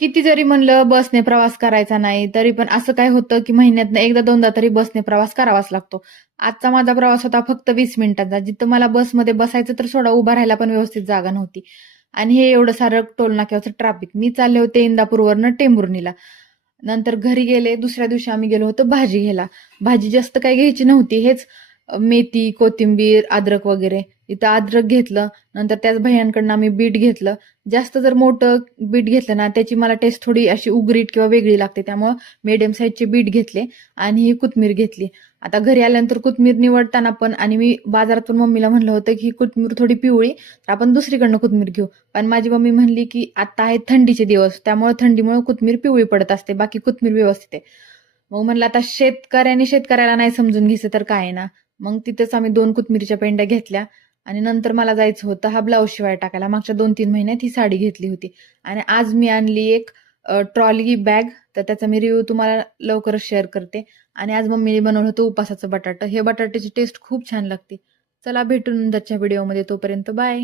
किती जरी म्हणलं बसने प्रवास करायचा नाही, तरी पण असं काय होतं, की महिन्यातनं एकदा दोनदा तरी बसने प्रवास करावाच लागतो. आजचा माझा प्रवास होता फक्त 20 मिनिटांचा. जिथं मला बसमध्ये बसायचं तर सोडा, उभा राहायला पण व्यवस्थित जागा नव्हती. आणि हे एवढं सारं टोल नाक्यावरचं ट्रॅफिक. मी चालले होते इंदापूरवरनं टेंभुर्णीला. नंतर घरी गेले. दुसऱ्या दिवशी आम्ही गेलो होतो भाजी घ्यायला. भाजी जास्त काही घ्यायची नव्हती. हेच मेथी, कोथिंबीर, अद्रक वगैरे. इथं अद्रक घेतलं. नंतर त्याच भैय्यांकडनं आम्ही बीट घेतलं. जास्त जर मोठं बीट घेतलं ना, त्याची मला टेस्ट थोडी अशी उघरीट किंवा वेगळी लागते. त्यामुळं मीडियम साईजचे बीट घेतले आणि ही कोथिंबीर घेतली. आता घरी आल्यानंतर कोथिंबीर निवडताना पण आणि मी बाजारातून मम्मीला म्हणलं होतं, की ही कोथिंबीर थोडी पिवळी, तर आपण दुसरीकडनं कोथिंबीर घेऊ. पण माझी मम्मी म्हणली, की आता आहेत थंडीचे दिवस, त्यामुळे थंडीमुळे कोथिंबीर पिवळी पडत असते. बाकी कोथिंबीर व्यवस्थित आहे. मग म्हणलं आता शेतकऱ्याला नाही समजून घ्यायचं तर काय आहे ना. मग तिथेच आम्ही 2 कोथिंबीरच्या पेंड्या घेतल्या आणि नंतर मला जायचं होतं हा ब्लाऊज शिवाय टाकायला. मागच्या 2-3 महिन्यात ही साडी घेतली होती. आणि आज मी आणली एक ट्रॉली बॅग. तर त्याचा मी रिव्ह्यू तुम्हाला लवकरच शेअर करते. आणि आज मम्मीने बनवलं होतं उपासाचं बटाटं. हे बटाट्याची टेस्ट खूप छान लागते. चला भेटू नंतरच्या व्हिडिओमध्ये. तोपर्यंत बाय.